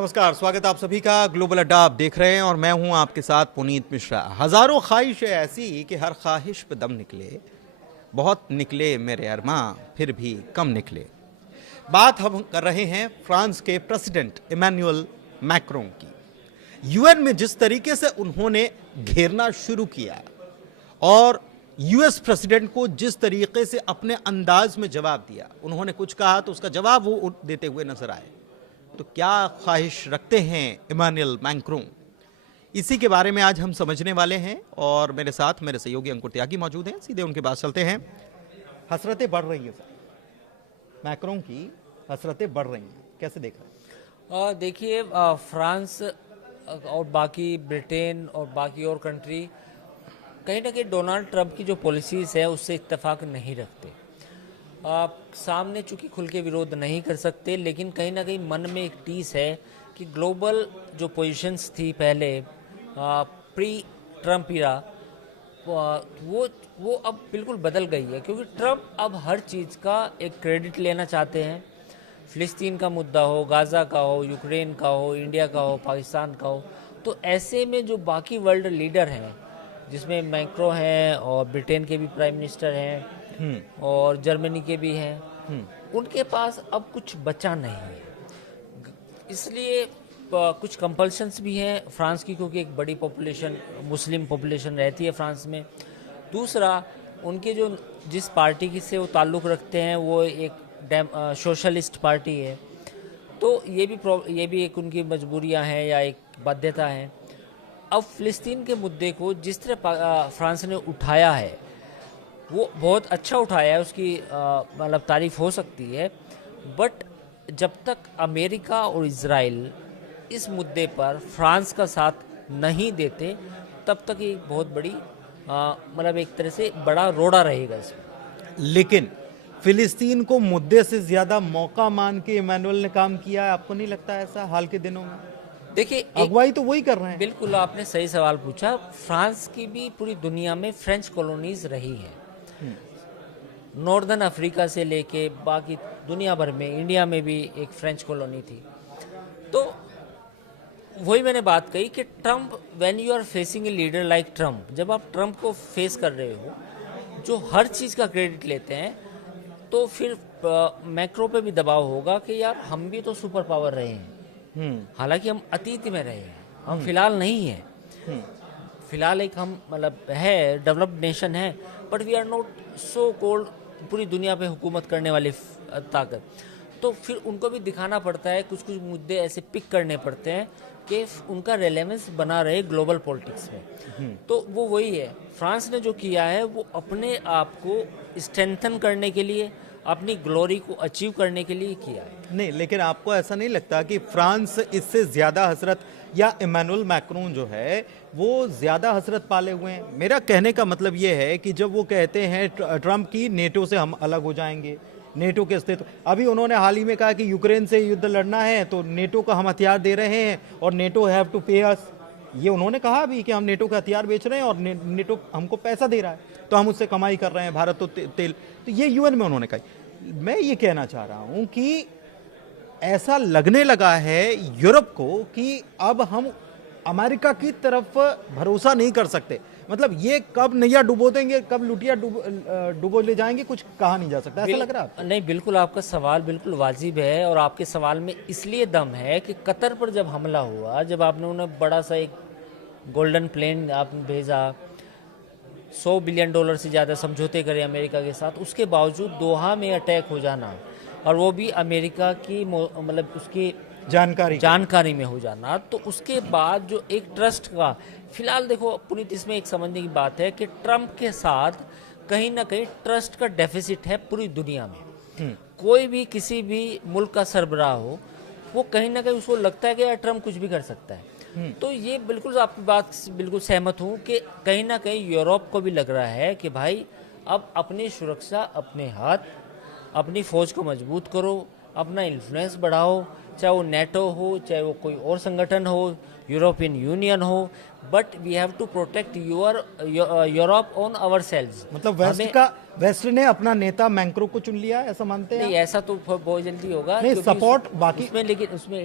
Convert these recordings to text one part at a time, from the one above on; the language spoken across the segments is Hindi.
नमस्कार, स्वागत आप सभी का। ग्लोबल अड्डा आप देख रहे हैं और मैं हूं आपके साथ पुनीत मिश्रा। हजारों ख्वाहिश है ऐसी कि हर ख्वाहिश पे दम निकले, बहुत निकले मेरे अरमां फिर भी कम निकले। बात हम कर रहे हैं फ्रांस के प्रेसिडेंट इमैनुअल मैक्रों की। यूएन में जिस तरीके से उन्होंने घेरना शुरू किया और यूएस प्रेसिडेंट को जिस तरीके से अपने अंदाज में जवाब दिया, उन्होंने कुछ कहा तो उसका जवाब वो देते हुए नजर आए। तो क्या ख्वाहिश रखते हैं इमैनुअल मैक्रों, इसी के बारे में आज हम समझने वाले हैं। और मेरे साथ मेरे सहयोगी अंकुर त्यागी मौजूद हैं। सीधे उनके पास चलते हैं। हसरतें बढ़ रही हैं सर, मैक्रों की हसरतें बढ़ रही हैं, कैसे देख रहे हैं? देखिए, फ्रांस और बाकी ब्रिटेन और बाकी और कंट्री कहीं ना कहीं डोनाल्ड ट्रंप की जो पॉलिसीज़ है उससे इत्तेफाक नहीं रखते। सामने चूंकि खुल के विरोध नहीं कर सकते, लेकिन कहीं ना कहीं मन में एक टीस है कि ग्लोबल जो पोजीशंस थी पहले प्री ट्रंप इरा, वो अब बिल्कुल बदल गई है, क्योंकि ट्रंप अब हर चीज़ का एक क्रेडिट लेना चाहते हैं। फ़िलिस्तीन का मुद्दा हो, गाज़ा का हो, यूक्रेन का हो, इंडिया का हो, पाकिस्तान का हो, तो ऐसे में जो बाकी वर्ल्ड लीडर हैं, जिसमें मैक्रो हैं और ब्रिटेन के भी प्राइम मिनिस्टर हैं और जर्मनी के भी हैं, उनके पास अब कुछ बचा नहीं है। इसलिए कुछ कंपल्शंस भी हैं फ्रांस की, क्योंकि एक बड़ी पॉपुलेशन, मुस्लिम पॉपुलेशन रहती है फ्रांस में। दूसरा, उनके जो जिस पार्टी की से वो ताल्लुक़ रखते हैं वो एक सोशलिस्ट पार्टी है, तो ये भी एक उनकी मजबूरियां हैं या एक बाध्यता है। अब फ़िलिस्तीन के मुद्दे को जिस तरह फ्रांस ने उठाया है वो बहुत अच्छा उठाया है, उसकी मतलब तारीफ हो सकती है। बट जब तक अमेरिका और इजराइल इस मुद्दे पर फ्रांस का साथ नहीं देते, तब तक ये बहुत बड़ी मतलब एक तरह से बड़ा रोड़ा रहेगा इसमें। लेकिन फिलिस्तीन को मुद्दे से ज्यादा मौका मान के इमैनुअल ने काम किया है, आपको नहीं लगता ऐसा हाल के दिनों में? देखिए, अगुवाई तो वही कर रहे हैं। बिल्कुल आपने सही सवाल पूछा। फ्रांस की भी पूरी दुनिया में फ्रेंच कॉलोनीज रही हैं, नॉर्दर्न अफ्रीका से लेके बाकी दुनिया भर में, इंडिया में भी एक फ्रेंच कॉलोनी थी। तो वही मैंने बात कही कि Trump, when you are facing a leader like Trump, जब आप ट्रंप को फेस कर रहे हो जो हर चीज़ का क्रेडिट लेते हैं, तो फिर मैक्रो पे भी दबाव होगा कि यार हम भी तो सुपर पावर रहे हैं। हालांकि हम अतीत में रहे हैं, हम फिलहाल नहीं हैं। फिलहाल एक हम मतलब है डेवलप्ड नेशन है, but we are not so cold पूरी दुनिया पे हुकूमत करने वाली ताकत। तो फिर उनको भी दिखाना पड़ता है, कुछ कुछ मुद्दे ऐसे पिक करने पड़ते हैं कि उनका रेलेवेंस बना रहे ग्लोबल पॉलिटिक्स में। तो वो वही है, फ्रांस ने जो किया है वो अपने आप को स्ट्रेंथन करने के लिए, अपनी ग्लोरी को अचीव करने के लिए किया है। नहीं, लेकिन आपको ऐसा नहीं लगता कि फ्रांस इससे ज्यादा हसरत, या इमैनुअल मैक्रों जो है वो ज्यादा हसरत पाले हुए हैं? मेरा कहने का मतलब ये है कि जब वो कहते हैं ट्रंप की नेटो से हम अलग हो जाएंगे, नेटो के अस्तित्व, अभी उन्होंने हाल ही में कहा कि यूक्रेन से युद्ध लड़ना है तो नेटो को हम हथियार दे रहे हैं और नेटो हैव टू पे अस। ये उन्होंने कहा भी कि हम नेटो के हथियार बेच रहे हैं और नेटो हमको पैसा दे रहा है, तो हम उससे कमाई कर रहे हैं, भारत तो तेल। तो ये यूएन में उन्होंने कहा। मैं ये कहना चाह रहा हूं कि ऐसा लगने लगा है यूरोप को कि अब हम अमेरिका की तरफ भरोसा नहीं कर सकते। मतलब ये कब नैया डुबो देंगे, कब लुटिया डुबो ले जाएंगे, कुछ कहा नहीं जा सकता। ऐसा लग रहा है? नहीं, बिल्कुल आपका सवाल बिल्कुल वाजिब है, और आपके सवाल में इसलिए दम है कि कतर पर जब हमला हुआ, जब आपने उन्हें बड़ा सा एक गोल्डन प्लेन आपने भेजा, $100 बिलियन से ज़्यादा समझौते करे अमेरिका के साथ, उसके बावजूद दोहा में अटैक हो जाना, और वो भी अमेरिका की मतलब उसकी जानकारी में हो जाना, तो उसके बाद जो एक ट्रस्ट का, फिलहाल देखो पुनीत, इसमें एक समझने की बात है कि ट्रंप के साथ कहीं ना कहीं ट्रस्ट का डेफिसिट है पूरी दुनिया में। कोई भी किसी भी मुल्क का सरबराह हो, वो कहीं ना कहीं उसको लगता है कि यार ट्रंप कुछ भी कर सकता है। तो ये बिल्कुल आपकी बात से बिल्कुल सहमत हूँ कि कहीं ना कहीं यूरोप को भी लग रहा है कि भाई अब अपनी सुरक्षा अपने हाथ, अपनी फौज को मजबूत करो, अपना इन्फ्लुएंस बढ़ाओ, चाहे वो नेटो हो, चाहे वो कोई और संगठन हो, यूरोपियन यूनियन हो, but we have to protect Europe on ourselves. मतलब वेस्ट ने अपना नेता मैक्रों को चुन लिया, ऐसा मानते हैं नहीं, ऐसा तो बहुत जल्दी होगा। नहीं, क्योंकि सपोर्ट बाकी उसमें, लेकिन उसमें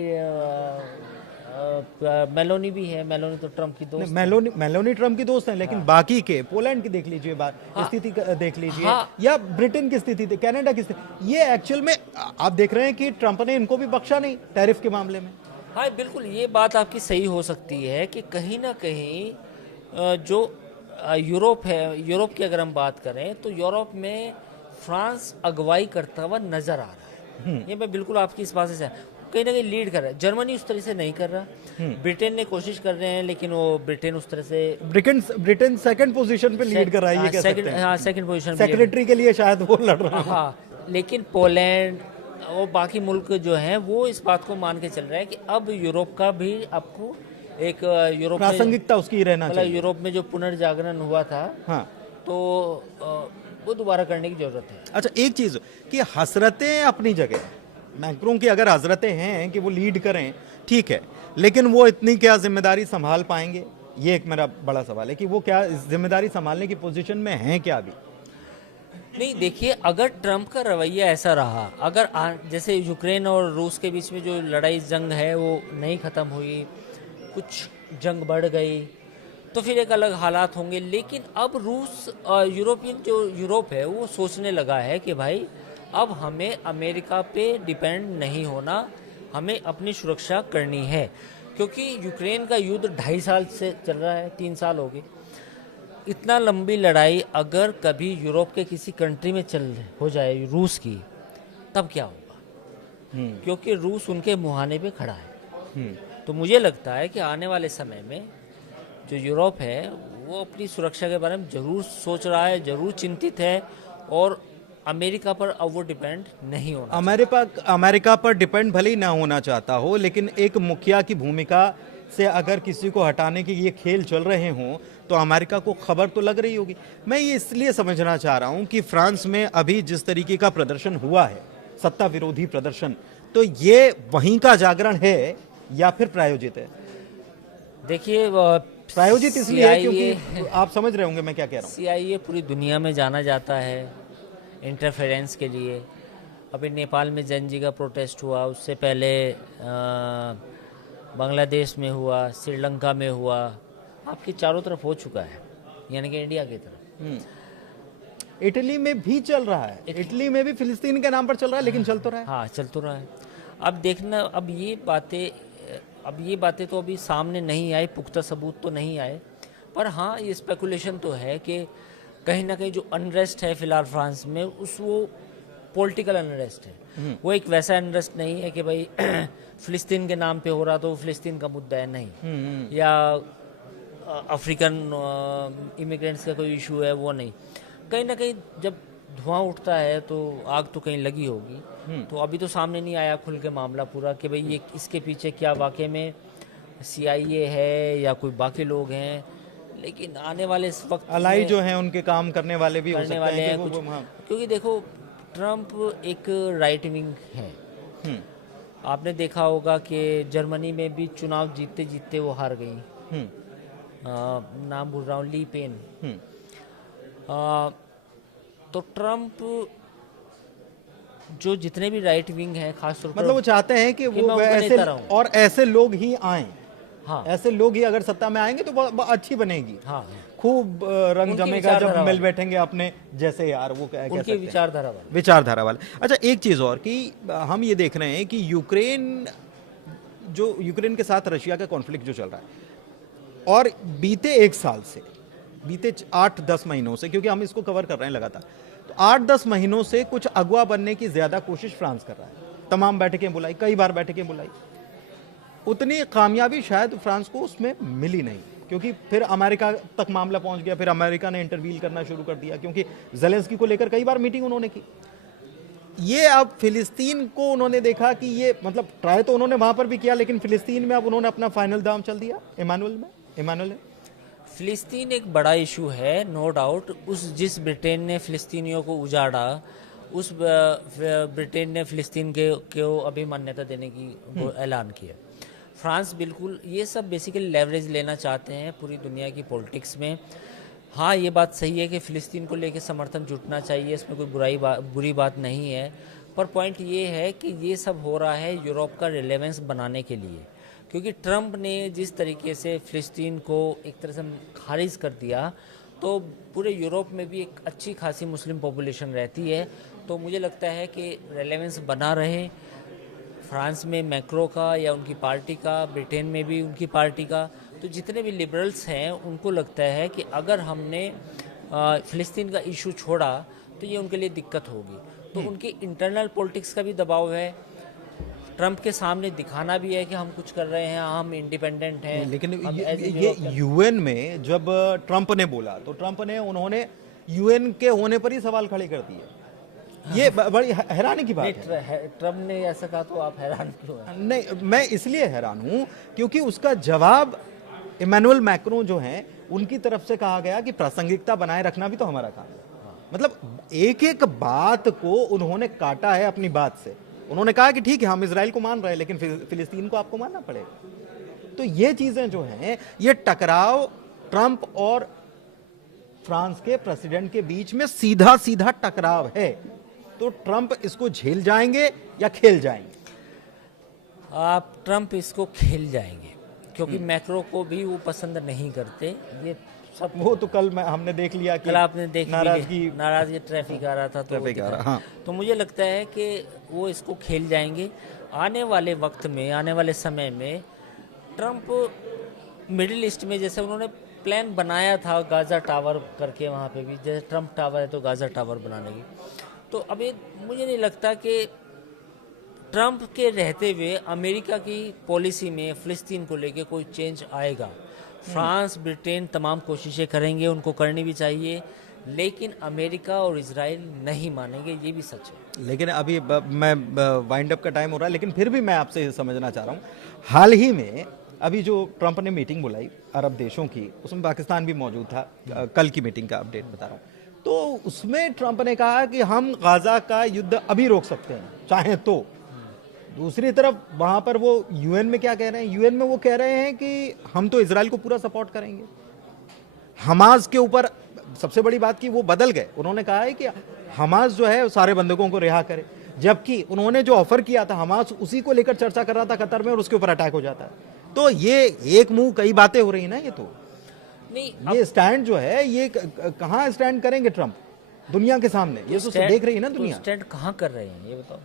मेलोनी भी है। मेलोनी तो ट्रम्प की दोस्त है। मेलोनी ट्रम्प की दोस्त हैं, लेकिन बाकी के पोलैंड की देख लीजिए बात, स्थिति देख लीजिए, या ब्रिटेन की स्थिति, कनाडा की स्थिति, ये एक्चुअल में आप देख रहे हैं कि ट्रम्प ने इनको भी बख्शा नहीं टैरिफ के मामले में। हाँ, बिल्कुल ये बात आपकी सही हो सकती है कि कहीं ना कहीं जो यूरोप है, यूरोप की अगर हम बात करें तो यूरोप में फ्रांस अगुवाई करता हुआ नजर आ रहा है। ये मैं बिल्कुल आपकी इस बात से कहीं ना कहीं लीड कर रहा है। जर्मनी उस तरह से नहीं कर रहा। ब्रिटेन ने कोशिश कर रहे हैं, लेकिन वो ब्रिटेन उस तरह से ब्रिटेन सेकंड पोजीशन पे लीड कर रहा है, ये कह सकते हैं। हाँ, सेकंड पोजीशन सेक्रेटरी के लिए शायद वो लड़ रहा है। हाँ, लेकिन पोलैंड और बाकी मुल्क जो हैं वो इस बात को मान के चल रहा है कि अब यूरोप का भी आपको एक यूरोप में प्रासंगिकता उसकी रहना चाहिए। मतलब यूरोप में जो पुनर्जागरण हुआ था, हाँ, तो वो दोबारा करने की जरूरत है। अच्छा, एक चीज कि हसरतें अपनी जगह, मैक्रों की अगर हजरतें हैं कि वो लीड करें, ठीक है, लेकिन वो इतनी क्या जिम्मेदारी संभाल पाएंगे, ये एक मेरा बड़ा सवाल है कि वो क्या जिम्मेदारी संभालने की पोजीशन में हैं क्या अभी। नहीं, देखिए, अगर ट्रम्प का रवैया ऐसा रहा, अगर जैसे यूक्रेन और रूस के बीच में जो लड़ाई जंग है वो नहीं ख़त्म हुई, कुछ जंग बढ़ गई, तो फिर एक अलग हालात होंगे। लेकिन अब रूस यूरोपियन जो यूरोप है वो सोचने लगा है कि भाई अब हमें अमेरिका पे डिपेंड नहीं होना, हमें अपनी सुरक्षा करनी है। क्योंकि यूक्रेन का युद्ध 2.5 साल से चल रहा है, 3 साल हो गए। इतना लंबी लड़ाई अगर कभी यूरोप के किसी कंट्री में हो जाए रूस की, तब क्या होगा? क्योंकि रूस उनके मुहाने पे खड़ा है। तो मुझे लगता है कि आने वाले समय में जो यूरोप है वो अपनी सुरक्षा के बारे में जरूर सोच रहा है, जरूर चिंतित है, और अमेरिका पर अब वो डिपेंड नहीं होना। अमेरिका पर डिपेंड भले ही ना होना चाहता हो, लेकिन एक मुखिया की भूमिका से अगर किसी को हटाने के ये खेल चल रहे हों तो अमेरिका को खबर तो लग रही होगी। मैं ये इसलिए समझना चाह रहा हूं कि फ्रांस में अभी जिस तरीके का प्रदर्शन हुआ है, सत्ता विरोधी प्रदर्शन, तो ये वहीं का जागरण है या फिर प्रायोजित है? देखिए, प्रायोजित इसलिए है क्योंकि आप समझ रहे होंगे मैं क्या कह रहा हूँ। CIA पूरी दुनिया में जाना जाता है इंटरफेरेंस के लिए। अभी नेपाल में जैन का प्रोटेस्ट हुआ, उससे पहले बांग्लादेश में हुआ, श्रीलंका में हुआ, आपके चारों तरफ हो चुका है, यानी कि इंडिया की तरफ। इटली में भी चल रहा है, इटली में भी फिलिस्तीन के नाम पर चल रहा है, लेकिन चल तो रहा है। हाँ, चल तो रहा है। अब देखना, अब ये बातें तो अभी सामने नहीं आई, पुख्ता सबूत तो नहीं आए, पर हाँ, ये स्पेकुलेशन तो है कि कहीं ना कहीं जो अनरेस्ट है फिलहाल फ्रांस में, वो पॉलिटिकल अनरेस्ट है। वो एक वैसा अनरेस्ट नहीं है कि भाई फिलिस्तीन के नाम पे हो रहा तो फिलिस्तीन का मुद्दा है, नहीं, या अफ्रीकन इमिग्रेंट्स का कोई इशू है, वो नहीं। कहीं ना कहीं जब धुआं उठता है तो आग तो कहीं लगी होगी। तो अभी तो सामने नहीं आया खुल के मामला पूरा कि भाई ये इसके पीछे क्या वाकई में CIA है या कोई बाकी लोग हैं, लेकिन आने वाले इस वक्त अलाई जो हैं उनके काम करने वाले भी हो सकते हैं कुछ, क्योंकि देखो ट्रम्प एक राइट विंग है। आपने देखा होगा कि जर्मनी में भी चुनाव जीतते जीतते वो हार गई। नाम भूल रहा हूँ, ली पेन। तो ट्रम्प जो जितने भी राइट विंग हैं, खासतौर पर मतलब वो चाहते हैं कि वो ऐसे और ऐसे लोग ही आएं। हाँ, ऐसे लोग ही अगर सत्ता में आएंगे तो बहुत अच्छी बनेगी। हाँ, खूब रंग जमेगा जब मिल बैठेंगे अपने जैसे, यार वो उनकी विचारधारा वाले। अच्छा, एक चीज और कि हम ये देख रहे हैं कि यूक्रेन के साथ रशिया का कॉन्फ्लिक्ट जो चल रहा है, और बीते 1 साल से, बीते 8-10 महीनों से, क्योंकि हम इसको कवर कर रहे हैं लगातार, तो 8-10 महीनों से कुछ अगवा बनने की ज्यादा कोशिश फ्रांस कर रहा है। तमाम बैठकें बुलाई, कई बार बैठकें बुलाई, उतनी कामयाबी शायद फ्रांस को उसमें मिली नहीं, क्योंकि फिर अमेरिका तक मामला पहुंच गया, फिर अमेरिका ने इंटरवीन करना शुरू कर दिया, क्योंकि ज़ेलेंस्की को लेकर कई बार मीटिंग उन्होंने की। ये अब फिलिस्तीन को उन्होंने देखा कि ये, मतलब ट्राई तो उन्होंने वहां पर भी किया, लेकिन फिलिस्तीन में अब उन्होंने अपना फाइनल दाम चल दिया इमानुएल ने। फिलिस्तीन एक बड़ा इशू है, नो डाउट। जिस ब्रिटेन ने फिलिस्तीनियों को उजाड़ा, उस ब्रिटेन ने फिलिस्तीन को अभी मान्यता देने की ऐलान किया। फ्रांस बिल्कुल ये सब बेसिकली लेवरेज लेना चाहते हैं पूरी दुनिया की पॉलिटिक्स में। हाँ, ये बात सही है कि फ़िलिस्तीन को लेकर समर्थन जुटना चाहिए, इसमें कोई बुरी बात नहीं है। पर पॉइंट ये है कि ये सब हो रहा है यूरोप का रिलेवेंस बनाने के लिए, क्योंकि ट्रंप ने जिस तरीके से फ़िलिस्तीन को एक तरह से खारिज कर दिया, तो पूरे यूरोप में भी एक अच्छी खासी मुस्लिम पॉपुलेशन रहती है। तो मुझे लगता है कि रेलेवेंस बना रहे फ्रांस में मैक्रो का या उनकी पार्टी का, ब्रिटेन में भी उनकी पार्टी का। तो जितने भी लिबरल्स हैं उनको लगता है कि अगर हमने फ़िलिस्तीन का इशू छोड़ा तो ये उनके लिए दिक्कत होगी। तो उनकी इंटरनल पॉलिटिक्स का भी दबाव है, ट्रंप के सामने दिखाना भी है कि हम कुछ कर रहे हैं, हम इंडिपेंडेंट हैं। लेकिन हम as a ये European- यूएन में जब ट्रंप ने बोला तो ट्रंप ने उन्होंने यूएन के होने पर ही सवाल खड़े कर दिए। ये बड़ी हैरानी की बात है। ट्रंप ने ऐसा कहा तो आप हैरान क्यों हैं? नहीं, मैं इसलिए हैरान हूं क्योंकि उसका जवाब इमैनुअल मैक्रों जो हैं उनकी तरफ से कहा गया कि प्रासंगिकता बनाए रखना भी तो हमारा काम है। मतलब एक एक बात को उन्होंने काटा है अपनी बात से। उन्होंने कहा कि ठीक है, हम इजराइल को मान रहे हैं लेकिन फिलिस्तीन को आपको मानना पड़ेगा। तो ये चीजें जो हैं, ये टकराव ट्रंप और फ्रांस के प्रेसिडेंट के बीच में सीधा सीधा टकराव है। तो ट्रंप इसको झेल जाएंगे या खेल जाएंगे? आप ट्रंप इसको खेल जाएंगे, क्योंकि मैक्रो को भी वो पसंद नहीं करते। ये सब वो तो कल हमने देख लिया कि कल आपने देख नाराजगी ट्रैफिक आ रहा था तो वो ट्रैफिक आ रहा, दिखा। हाँ। तो मुझे लगता है कि वो इसको खेल जाएंगे। आने वाले वक्त में, आने वाले समय में ट्रंप मिडिल ईस्ट में, जैसे उन्होंने प्लान बनाया था गाजा टावर करके, वहाँ पे भी जैसे ट्रंप टावर है तो गाजा टावर बनाने की, तो अभी मुझे नहीं लगता कि ट्रंप के रहते हुए अमेरिका की पॉलिसी में फ़िलिस्तीन को लेके कोई चेंज आएगा। फ्रांस, ब्रिटेन तमाम कोशिशें करेंगे, उनको करनी भी चाहिए, लेकिन अमेरिका और इजराइल नहीं मानेंगे, ये भी सच है। लेकिन अभी मैं वाइंड अप का टाइम हो रहा है, लेकिन फिर भी मैं आपसे ये समझना चाह रहा हूँ, हाल ही में अभी जो ट्रंप ने मीटिंग बुलाई अरब देशों की, उसमें पाकिस्तान भी मौजूद था। कल की मीटिंग का अपडेट बता रहा हूँ। तो उसमें ट्रंप ने कहा कि हम गाजा का युद्ध अभी रोक सकते हैं चाहें तो। दूसरी तरफ वहां पर वो यूएन में क्या कह रहे हैं? यूएन में वो कह रहे हैं कि हम तो इजराइल को पूरा सपोर्ट करेंगे। हमास के ऊपर सबसे बड़ी बात की वो बदल गए, उन्होंने कहा है कि हमास जो है सारे बंधकों को रिहा करे, जबकि उन्होंने जो ऑफर किया था हमास उसी को लेकर चर्चा कर रहा था कतर में, और उसके ऊपर अटैक हो जाता है। तो ये एक मुंह कई बातें हो रही ना। ये तो नहीं, ये स्टैंड जो है ये कहाँ स्टैंड करेंगे ट्रंप दुनिया के सामने? ये तो देख रही है ना दुनिया। स्टैंड कहाँ कर रहे हैं ये बताओ।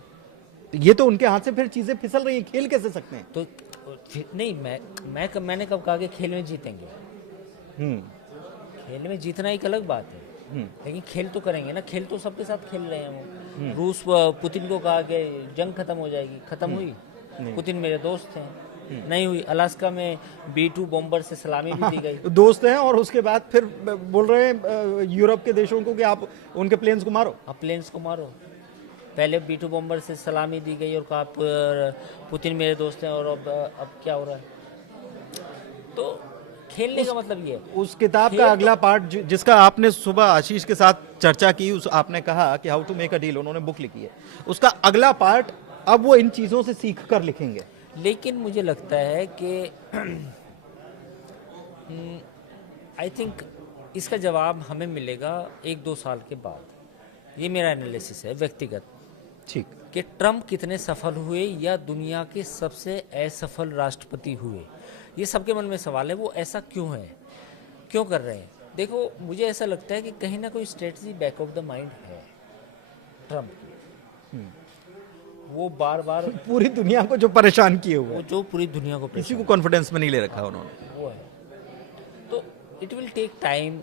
ये तो उनके हाथ से फिर चीजें फिसल रही हैं, खेल कैसे सकते हैं? तो नहीं, मैंने कब कहा कि खेल में जीतेंगे? खेल में जीतना एक अलग बात है, लेकिन खेल तो करेंगे ना। खेल तो सबके साथ खेल रहे हैं वो। रूस पुतिन को कहा कि जंग खत्म हो जाएगी, खत्म हुई? पुतिन मेरे दोस्त हैं, नहीं हुई। अलास्का में B-2 बॉम्बर से सलामी भी दी गई। दोस्त हैं, और उसके बाद फिर बोल रहे हैं यूरोप के देशों को कि आप उनके प्लेन्स को मारो। आप प्लेन्स को मारो। पहले B-2 बॉम्बर से सलामी दी गई और कहा पुतिन मेरे दोस्त हैं, और अब क्या हो रहा है? तो खेलने का मतलब ये है। उस किताब का अगला पार्ट जिसका आपने सुबह आशीष के साथ चर्चा की, उस आपने कहा कि how to make a deal, उन्होंने बुक लिखी है, उसका अगला पार्ट अब वो इन चीजों से सीख कर लिखेंगे। लेकिन मुझे लगता है कि आई थिंक इसका जवाब हमें मिलेगा 1-2 साल के बाद। ये मेरा एनालिसिस है व्यक्तिगत, ठीक, कि ट्रंप कितने सफल हुए या दुनिया के सबसे असफल राष्ट्रपति हुए। ये सबके मन में सवाल है, वो ऐसा क्यों है, क्यों कर रहे हैं? देखो, मुझे ऐसा लगता है कि कहीं ना कोई strategy back of the mind है ट्रंप की। वो बार बार पूरी दुनिया को जो परेशान किए हुए, वो जो पूरी दुनिया को किसी को कॉन्फिडेंस में नहीं ले रखा उन्होंने, वो है। तो इट विल टेक टाइम,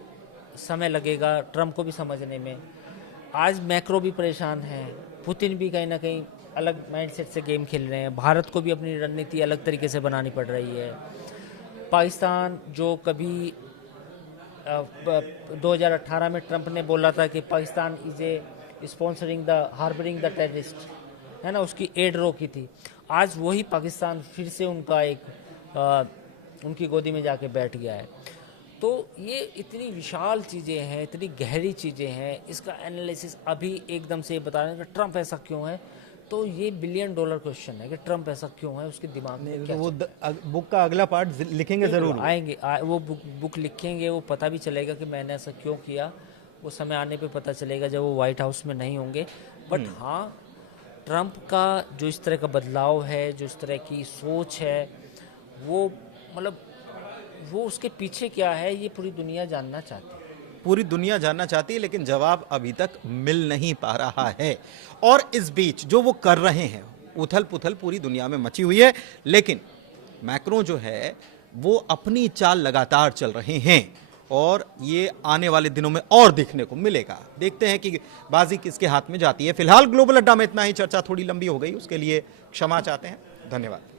समय लगेगा ट्रंप को भी समझने में। आज मैक्रो भी परेशान है, पुतिन भी कहीं ना कहीं अलग माइंडसेट से गेम खेल रहे हैं, भारत को भी अपनी रणनीति अलग तरीके से बनानी पड़ रही है। पाकिस्तान जो कभी 2018 में ट्रंप ने बोला था कि Pakistan is a sponsoring the harbouring the terrorist, है ना, उसकी एड रोकी थी। आज वही पाकिस्तान फिर से उनका उनकी गोदी में जाके बैठ गया है। तो ये इतनी विशाल चीज़ें हैं, इतनी गहरी चीज़ें हैं, इसका एनालिसिस अभी एकदम से बता रहे हैं कि ट्रंप ऐसा क्यों है, तो ये बिलियन डॉलर क्वेश्चन है कि ट्रम्प ऐसा क्यों है, उसके दिमाग में क्या वो बुक का अगला पार्ट लिखेंगे जरूर। आएंगे वो बुक लिखेंगे, वो पता भी चलेगा कि मैंने ऐसा क्यों किया, वो समय आने पे पता चलेगा जब वो वाइट हाउस में नहीं होंगे। बट हाँ, ट्रम्प का जो इस तरह का बदलाव है, जो इस तरह की सोच है, वो मतलब वो उसके पीछे क्या है ये पूरी दुनिया जानना चाहती है। पूरी दुनिया जानना चाहती है, लेकिन जवाब अभी तक मिल नहीं पा रहा है। और इस बीच जो वो कर रहे हैं, उथल पुथल पूरी दुनिया में मची हुई है, लेकिन मैक्रों जो है वो अपनी चाल लगातार चल रहे हैं और ये आने वाले दिनों में और देखने को मिलेगा। देखते हैं कि बाजी किसके हाथ में जाती है। फिलहाल ग्लोबल अड्डा में इतना ही। चर्चा थोड़ी लंबी हो गई, उसके लिए क्षमा चाहते हैं। धन्यवाद।